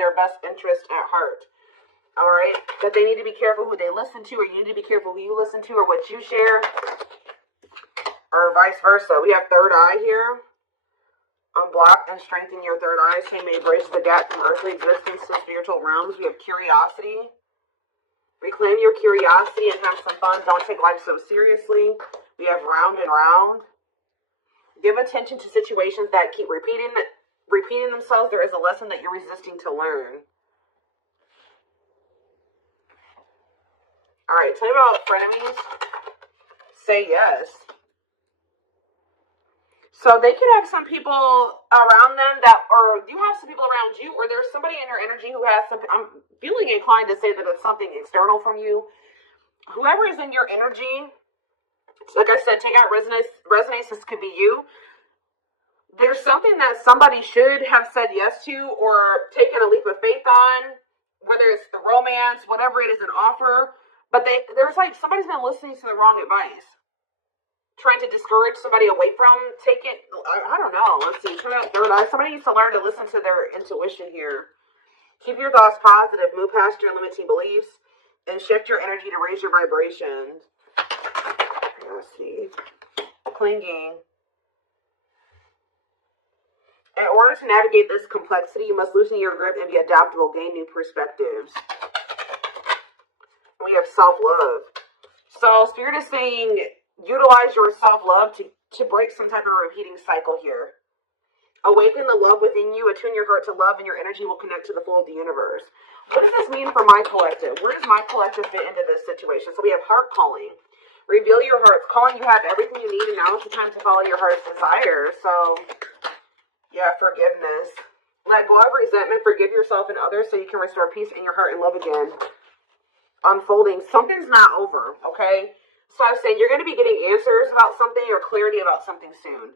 their best interest at heart. All right, that they need to be careful who they listen to, or you need to be careful who you listen to, or what you share, or vice versa. We have third eye here. Unblock and strengthen your third eye. He may bridge the gap from earthly existence to spiritual realms. We have curiosity. Reclaim your curiosity and have some fun. Don't take life so seriously. We have round and round. Give attention to situations that keep repeating themselves. There is a lesson that you're resisting to learn. All right, tell me about frenemies. Say yes. So they could have some people around them that, or you have some people around you, or there's somebody in your energy who has some, I'm feeling inclined to say that it's something external from you. Whoever is in your energy, like I said, take out resonance. This could be you. There's something that somebody should have said yes to or taken a leap of faith on, whether it's the romance, whatever it is, an offer. But there's like somebody's been listening to the wrong advice, trying to discourage somebody away from taking. I don't know. Let's see. Turn out third eye. Somebody needs to learn to listen to their intuition here. Keep your thoughts positive. Move past your limiting beliefs and shift your energy to raise your vibrations. Let's see. Clinging. In order to navigate this complexity, you must loosen your grip and be adaptable, gain new perspectives. We have self-love. So Spirit is saying utilize your self-love to break some type of repeating cycle here. Awaken the love within you, attune your heart to love, and your energy will connect to the flow of the universe. What does this mean for my collective? Where does my collective fit into this situation? So we have heart calling. Reveal your heart's calling. You have everything you need, and now is the time to follow your heart's desire. So, yeah, forgiveness. Let go of resentment. Forgive yourself and others so you can restore peace in your heart and love again. Unfolding. Something's not over, okay? So I'm saying you're going to be getting answers about something or clarity about something soon.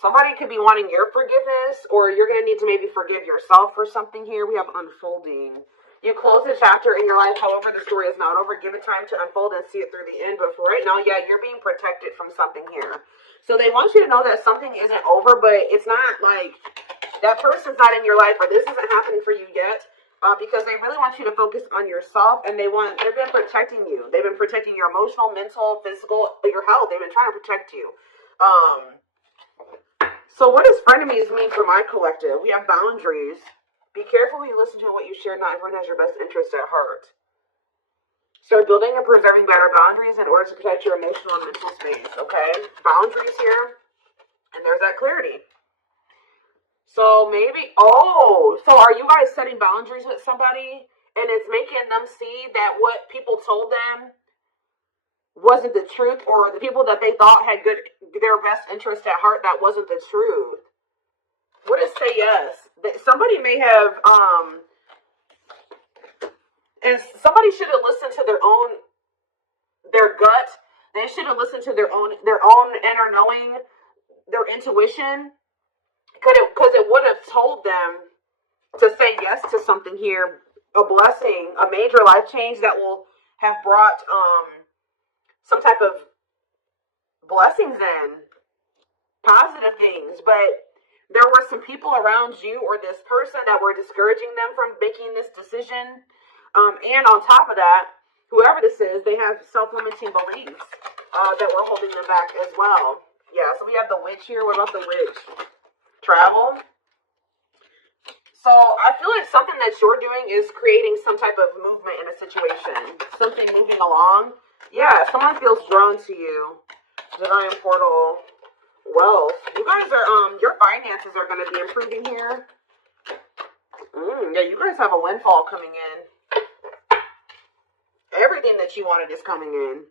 Somebody could be wanting your forgiveness, or you're going to need to maybe forgive yourself for something here. We have unfolding. You close a chapter in your life, however, the story is not over. Give it time to unfold and see it through the end. But for right now, yeah, you're being protected from something here. So they want you to know that something isn't over, but it's not like that person's not in your life, or this isn't happening for you yet. Because they really want you to focus on yourself, and they've been protecting you. They've been protecting your emotional, mental, physical, your health. They've been trying to protect you. So what does frenemies mean for my collective? We have boundaries. Be careful who you listen to and what you share. Not everyone has your best interest at heart. Start building and preserving better boundaries in order to protect your emotional and mental space, okay? Boundaries here, and there's that clarity. So maybe, so are you guys setting boundaries with somebody and it's making them see that what people told them wasn't the truth, or the people that they thought had their best interest at heart, that wasn't the truth? What is say yes? Somebody may have, and somebody should have listened to their gut. They should have listened to their own inner knowing, their intuition. Because it would have told them to say yes to something here, a blessing, a major life change that will have brought some type of blessings in, positive things. But there were some people around you or this person that were discouraging them from making this decision. And on top of that, whoever this is, they have self-limiting beliefs that were holding them back as well. Yeah, so we have the witch here. What about the witch? Travel. So I feel like something that you're doing is creating some type of movement in a situation. Something moving along. Yeah, someone feels drawn to you. Divine portal. Wealth. You guys are, your finances are going to be improving here. Yeah, you guys have a windfall coming in. Everything that you wanted is coming in.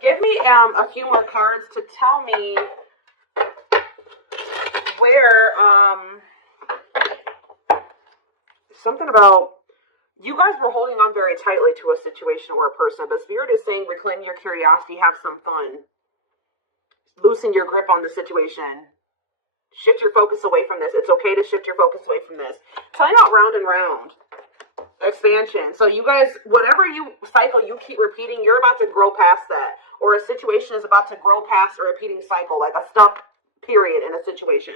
Give me a few more cards to tell me where, something about, you guys were holding on very tightly to a situation or a person, but Spirit is saying reclaim your curiosity, have some fun. Loosen your grip on the situation. Shift your focus away from this. It's okay to shift your focus away from this. Tell me about round and round. Expansion. So you guys, whatever you cycle you keep repeating, you're about to grow past that. Or a situation is about to grow past a repeating cycle, like a stuck period in a situation.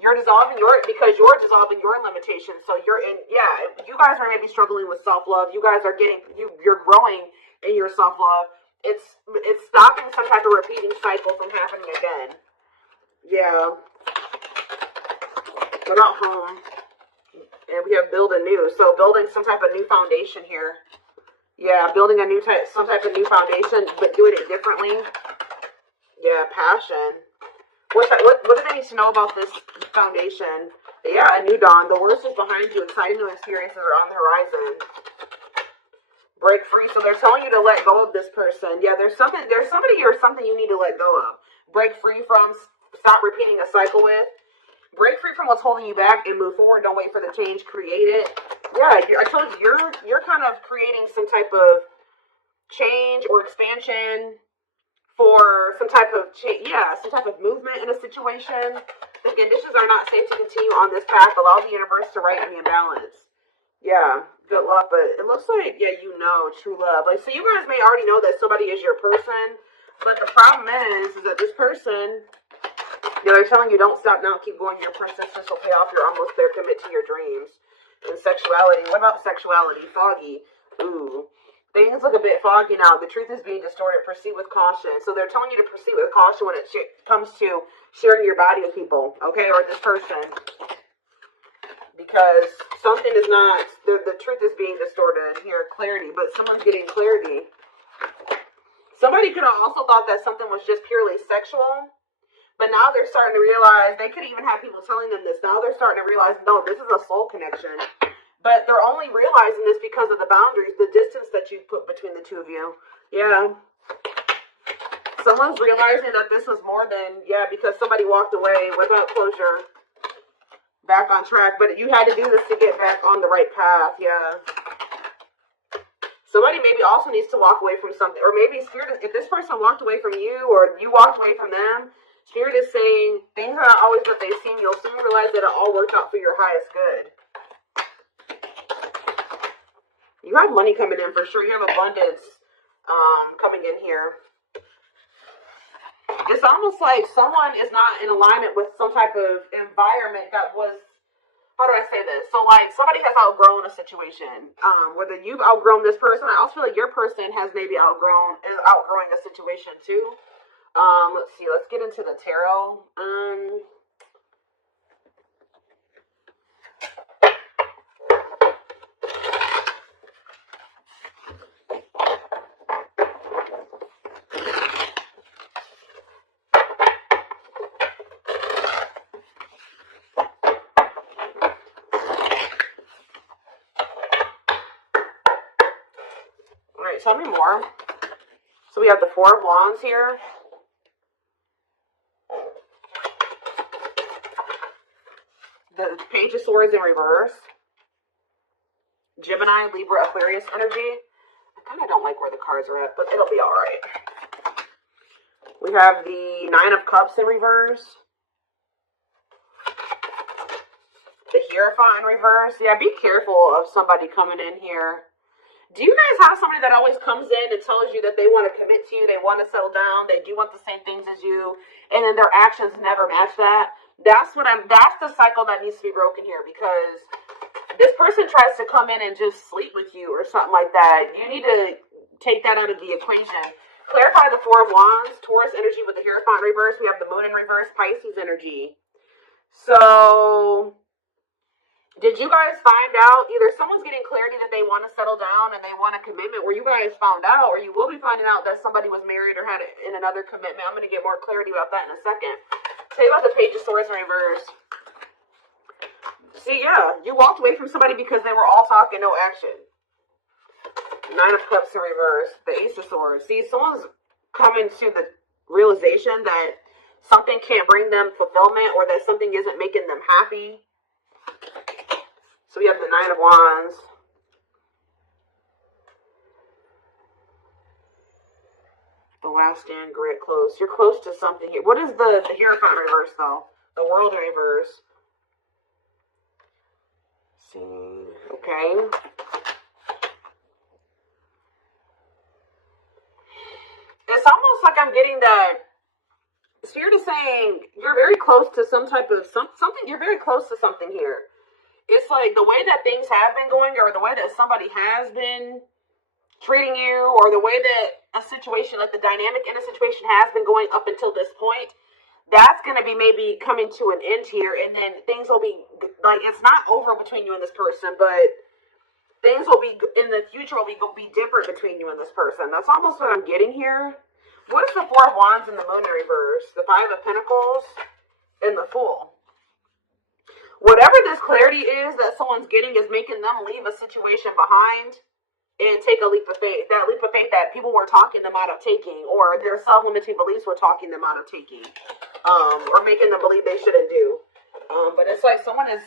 You're dissolving because you're dissolving your limitations. So you're in, yeah, you guys are maybe struggling with self-love. You guys are you're growing in your self-love. It's stopping some type of repeating cycle from happening again. Yeah. What about home? And we have build anew. So building some type of new foundation here. Yeah, building some type of new foundation, but doing it differently. Yeah, passion. What do they need to know about this foundation? Yeah, a new dawn. The worst is behind you. Exciting new experiences are on the horizon. Break free. So they're telling you to let go of this person. Yeah, there's somebody or something you need to let go of. Break free from. Stop repeating a cycle with. Break free from what's holding you back and move forward. Don't wait for the change. Create it. Yeah, I told you, you're kind of creating some type of change or expansion for some type of some type of movement in a situation. The conditions are not safe to continue on this path. Allow the universe to right the imbalance. Yeah, good luck, but it looks like, yeah, true love. Like, so you guys may already know that somebody is your person, but the problem is that this person, they're telling you don't stop now, keep going. Your persistence will pay off. You're almost there. Commit to your dreams. And sexuality. What about sexuality? Foggy. Ooh. Things look a bit foggy now. The truth is being distorted. Proceed with caution. So they're telling you to proceed with caution when it comes to sharing your body with people. Okay? Or this person. Because something is not... The truth is being distorted. Here, clarity. But someone's getting clarity. Somebody could have also thought that something was just purely sexual. But now they're starting to realize, they could even have people telling them this. Now they're starting to realize, no, this is a soul connection. But they're only realizing this because of the boundaries, the distance that you put between the two of you. Yeah. Someone's realizing that this was more than, because somebody walked away without closure. Back on track. But you had to do this to get back on the right path. Yeah. Somebody maybe also needs to walk away from something. Or maybe Spirit, if this person walked away from you or you walked away from them, Spirit is saying, things are not always what they seem. You'll soon realize that it all worked out for your highest good. You have money coming in for sure. You have abundance coming in here. It's almost like someone is not in alignment with some type of environment that was, how do I say this? So like somebody has outgrown a situation. Whether you've outgrown this person, I also feel like your person has maybe outgrowing a situation too. Let's see. Let's get into the tarot. All right. Tell me more. So we have the Four of Wands here. The Page of Swords in reverse. Gemini, Libra, Aquarius energy. I kind of don't like where the cards are at, but it'll be all right. We have the Nine of Cups in reverse. The Hierophant in reverse. Yeah, be careful of somebody coming in here. Do you guys have somebody that always comes in and tells you that they want to commit to you, they want to settle down, they do want the same things as you, and then their actions never match that? That's the cycle that needs to be broken here, because this person tries to come in and just sleep with you or something like that. You need to take that out of the equation. Clarify the Four of Wands, Taurus energy with the Hierophant reverse. We have the Moon in reverse, Pisces energy. So, did you guys find out, either someone's getting clarity that they want to settle down and they want a commitment, or you guys found out, or you will be finding out that somebody was married or had in another commitment. I'm going to get more clarity about that in a second. Tell you about the Page of Swords in reverse. See, yeah, you walked away from somebody because they were all talk and no action. Nine of Cups in reverse. The Ace of Swords. See, someone's coming to the realization that something can't bring them fulfillment, or that something isn't making them happy. So we have the Nine of Wands. The Last Stand, Grit, close. You're close to something here. What is the Hierophant reverse, though? The World in reverse. See. Okay. saying you're very close to some type of something. You're very close to something here. It's like the way that things have been going, or the way that somebody has been treating you, or the way that a situation, like the dynamic in a situation has been going up until this point, that's going to be maybe coming to an end here, and then things will be, like, it's not over between you and this person, but things will be, in the future, will be different between you and this person. That's almost what I'm getting here. What is the Four of Wands and the Moon in reverse? The Five of Pentacles and the Fool. Whatever this clarity is that someone's getting is making them leave a situation behind and take a leap of faith. That leap of faith that people were talking them out of taking, or their self-limiting beliefs were talking them out of taking, or making them believe they shouldn't do. But it's like someone is,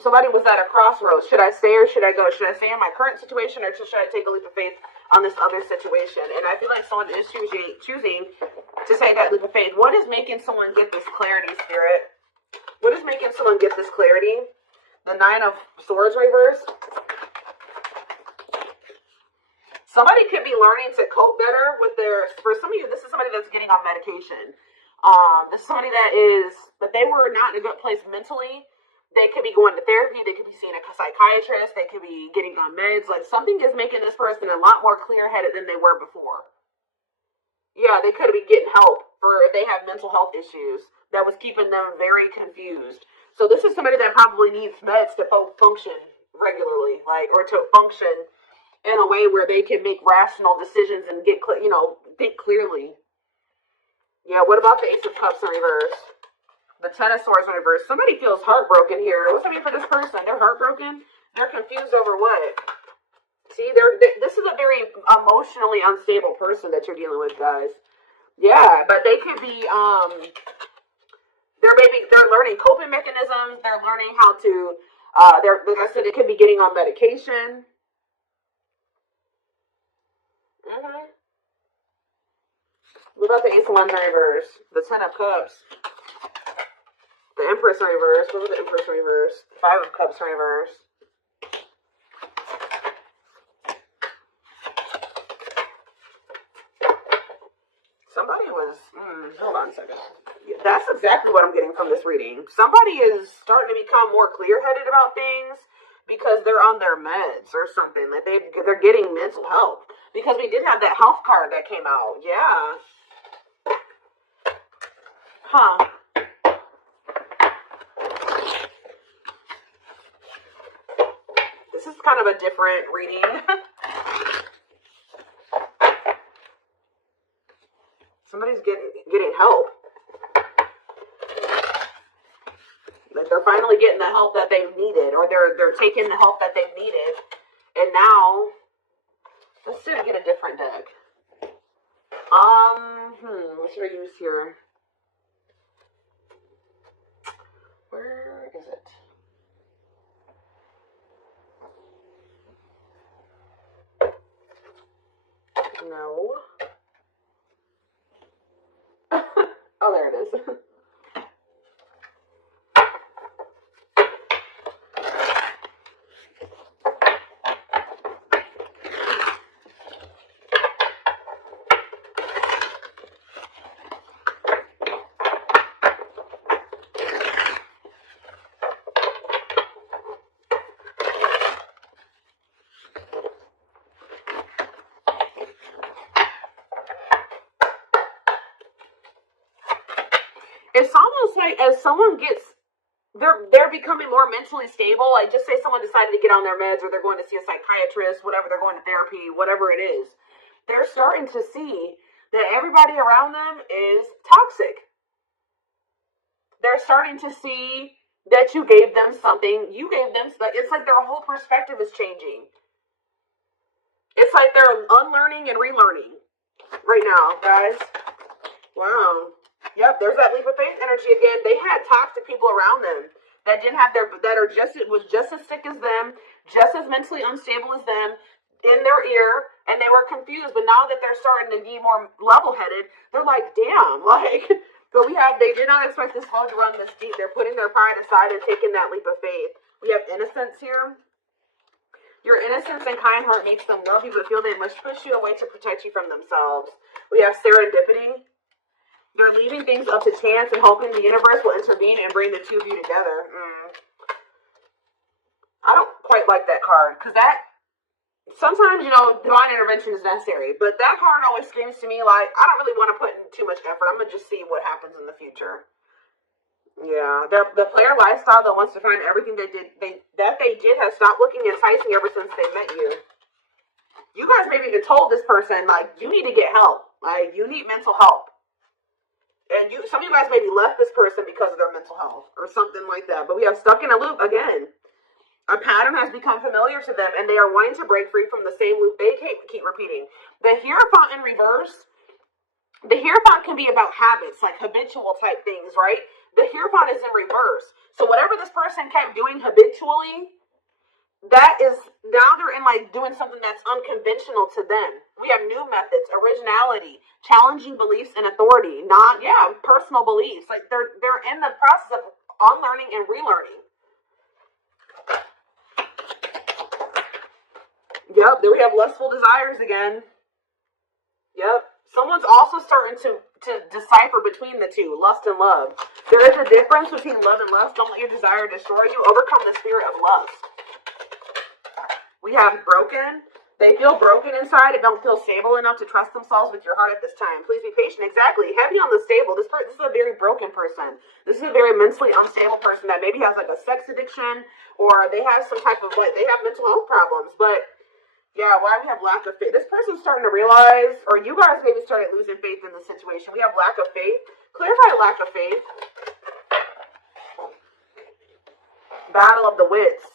somebody was at a crossroads. Should I stay or should I go? Should I stay in my current situation, or should I take a leap of faith on this other situation? And I feel like someone is choosing to take that leap of faith. What is making someone get this clarity, Spirit? What is making someone get this clarity? The Nine of Swords reverse. Somebody could be learning to cope better with their, for some of you, this is somebody that's getting on medication. This is somebody that they were not in a good place mentally. They could be going to therapy. They could be seeing a psychiatrist. They could be getting on meds. Like, something is making this person a lot more clear-headed than they were before. Yeah, they could be getting help for if they have mental health issues that was keeping them very confused. So this is somebody that probably needs meds to function regularly, like, or to function in a way where they can make rational decisions and get, think clearly. Yeah, what about the Ace of Cups in reverse? The Ten of Swords in reverse. Somebody feels heartbroken here. What's that mean for this person? They're heartbroken? They're confused over what? See, this is a very emotionally unstable person that you're dealing with, guys. Yeah, but they could be, they're learning coping mechanisms. They're learning how to, like I said, it could be getting on medication. What about the Ace of Wands in reverse? The Ten of Cups. The Empress in reverse. What was the Empress in reverse? Five of Cups in reverse. Somebody was, hold on a second. That's exactly what I'm getting from this reading. Somebody is starting to become more clear-headed about things because they're on their meds or something. Like they're getting mental help. Because we did have that health card that came out. Yeah. Huh. This is kind of a different reading. Somebody's getting help. Like they're finally getting the help that they've needed, or they're taking the help that they've needed, and now let's get a different deck. What should I use here? Where is it? No. Oh, there it is. It's almost like as someone gets, they're becoming more mentally stable. Like, just say someone decided to get on their meds, or they're going to see a psychiatrist, whatever, they're going to therapy, whatever it is. They're starting to see that everybody around them is toxic. They're starting to see that you gave them something. You gave them, it's like their whole perspective is changing. It's like they're unlearning and relearning right now, guys. Wow. Yep, there's that leap of faith energy again. They had toxic people around them that didn't have was just as sick as them, just as mentally unstable as them, in their ear, and they were confused. But now that they're starting to be more level-headed, they're like, damn, like, but they did not expect this flow to run this deep. They're putting their pride aside and taking that leap of faith. We have innocence here. Your innocence and kind heart makes them love you, but feel they must push you away to protect you from themselves. We have serendipity. They're leaving things up to chance and hoping the universe will intervene and bring the two of you together. I don't quite like that card, because that, sometimes, divine intervention is necessary, but that card always screams to me like, I don't really want to put in too much effort. I'm going to just see what happens in the future. Yeah, the player lifestyle that wants to find everything they did has stopped looking enticing ever since they met you. You guys maybe even told this person, like, you need to get help. Like, you need mental help. And some of you guys maybe left this person because of their mental health or something like that. But we have stuck in a loop again. A pattern has become familiar to them, and they are wanting to break free from the same loop they keep repeating. The Hierophant in reverse, the Hierophant can be about habits, like habitual type things, right? The Hierophant is in reverse. So whatever this person kept doing habitually, that is, now they're in like doing something that's unconventional to them. We have new methods, originality, challenging beliefs and authority, personal beliefs. Like they're in the process of unlearning and relearning. Yep, there we have lustful desires again. Yep. Someone's also starting to decipher between the two, lust and love. There is a difference between love and lust. Don't let your desire destroy you. Overcome the spirit of lust. We have broken. They feel broken inside and don't feel stable enough to trust themselves with your heart at this time. Please be patient. Exactly. Heavy on the stable. This is a very broken person. This is a very mentally unstable person that maybe has like a sex addiction, or they have some type of, like, they have mental health problems. But yeah, why we have lack of faith? This person's starting to realize, or you guys maybe started losing faith in the situation. We have lack of faith. Clarify lack of faith. Battle of the wits.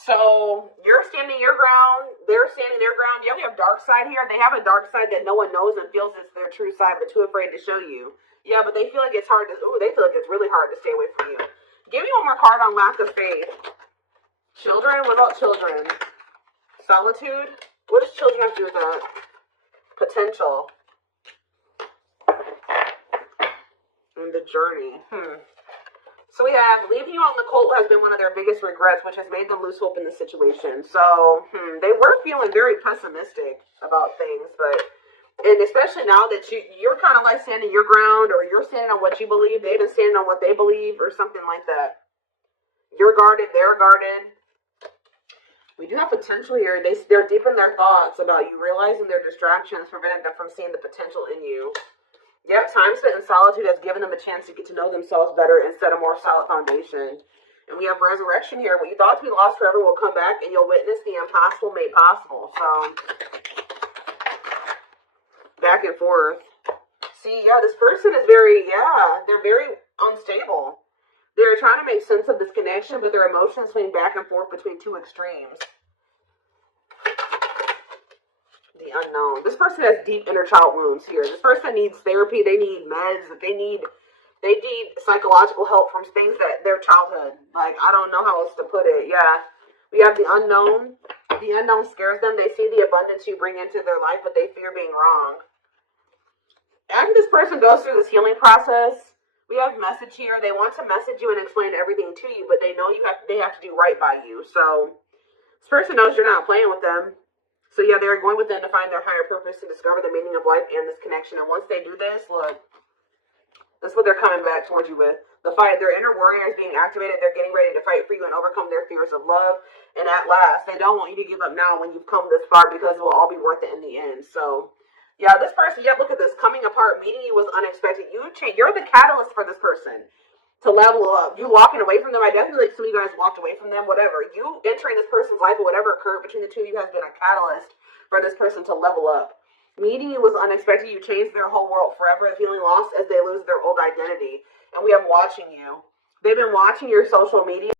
So you're standing your ground, they're standing their ground. Yeah, we have dark side here. They have a dark side that no one knows and feels it's their true side, but too afraid to show you. Yeah, but they feel like it's hard to, they feel like it's really hard to stay away from you. Give me one more card on lack of faith. Children, what about children? Solitude? What does children have to do with that? Potential. And the journey. So we have, leaving you out in the cold has been one of their biggest regrets, which has made them lose hope in the situation. So, they were feeling very pessimistic about things, and especially now that you're kind of like standing your ground, or you're standing on what you believe, they've been standing on what they believe, or something like that. You're guarded, they're guarded. We do have potential here. They're deep in their thoughts about you, realizing their distractions prevented them from seeing the potential in you. Yep, time spent in solitude has given them a chance to get to know themselves better and set a more solid foundation. And we have resurrection here. What you thought to be lost forever will come back, and you'll witness the impossible made possible. So, back and forth. See, yeah, this person is they're very unstable. They're trying to make sense of this connection, but their emotions swing back and forth between two extremes. The unknown. This person has deep inner child wounds here. This person needs therapy. They need meds. They need psychological help from things that their childhood. Like, I don't know how else to put it. Yeah. We have the unknown. The unknown scares them. They see the abundance you bring into their life, but they fear being wrong. After this person goes through this healing process, we have message here. They want to message you and explain everything to you, but they know they have to do right by you. So this person knows you're not playing with them. So yeah, they're going within to find their higher purpose and discover the meaning of life and this connection. And once they do this, look, that's what they're coming back towards you with. The fight, their inner warrior is being activated. They're getting ready to fight for you and overcome their fears of love. And at last, they don't want you to give up now when you've come this far, because it will all be worth it in the end. So yeah, this person, look at this. Coming apart, meeting you was unexpected. You're the catalyst for this person to level up. You walking away from them, I definitely like some of you guys walked away from them, whatever. You entering this person's life or whatever occurred between the two of you has been a catalyst for this person to level up. Meeting you was unexpected. You changed their whole world forever, feeling lost as they lose their old identity. And we have watching you. They've been watching your social media.